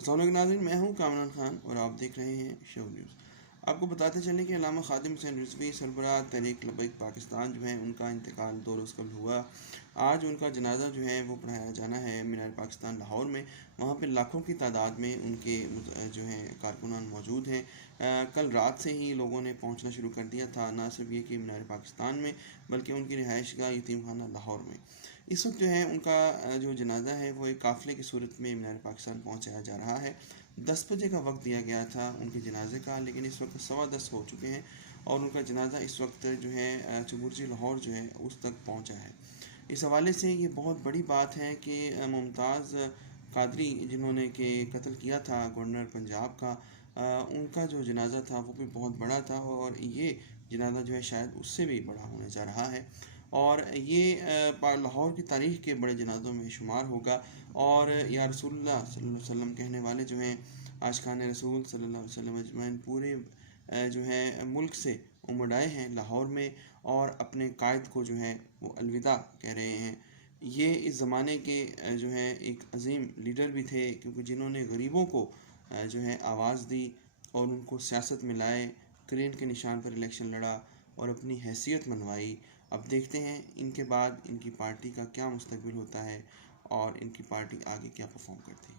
अस्सलाम वालेकुम नाज़रीन, मैं हूँ कामरान खान और आप देख रहे हैं शो न्यूज़। आपको बताते चलें कि अल्लामा खादिम हुसैन रिज़वी सरबराह तहरीक लब्बैक पाकिस्तान जो है उनका इंतकाल 2 रोज़ कबल हुआ। आज उनका जनाजा जो है वो पढ़ाया जाना है मीनार पाकिस्तान लाहौर में। वहाँ पे लाखों की तादाद में उनके जो हैं कारकुनान मौजूद हैं। कल रात से ही लोगों ने पहुँचना शुरू कर दिया था, ना सिर्फ ये कि मीनार पाकिस्तान में बल्कि उनकी रिहाइश गाह यतीम खाना लाहौर में। इस वक्त जो है उनका जो जनाजा है वो एक काफ़िले की सूरत में मीनार पाकिस्तान पहुँचाया जा रहा है। 10 बजे का वक्त दिया गया था उनके जनाजे का, लेकिन इस वक्त 10:15 हो चुके हैं और उनका जनाजा इस वक्त जो है चबुर्जी लाहौर जो है उस तक पहुँचा है। इस हवाले से ये बहुत बड़ी बात है कि मुमताज़ कादरी जिन्होंने के कत्ल किया था गवर्नर पंजाब का, उनका जो जनाजा था वो भी बहुत बड़ा था और ये जनाजा जो है शायद उससे भी बड़ा होने जा रहा है और ये लाहौर की तारीख़ के बड़े जनाज़ों में शुमार होगा। और या रसूलुल्लाह सल्लल्लाहु अलैहि वसल्लम कहने वाले जो हैं आशिकान रसूल सल्लल्लाहु अलैहि वसल्लम अजमैन पूरे जो है मुल्क से उमड़ आए हैं लाहौर में और अपने कायद को जो है वो अलविदा कह रहे हैं। ये इस ज़माने के जो है एक अजीम लीडर भी थे, क्योंकि जिन्होंने गरीबों को जो है आवाज़ दी और उनको सियासत में लाए, क्रेन के निशान पर इलेक्शन लड़ा और अपनी हैसियत मनवाई। अब देखते हैं इनके बाद इनकी पार्टी का क्या मुस्तकबिल होता है और इनकी पार्टी आगे क्या परफॉर्म करती है।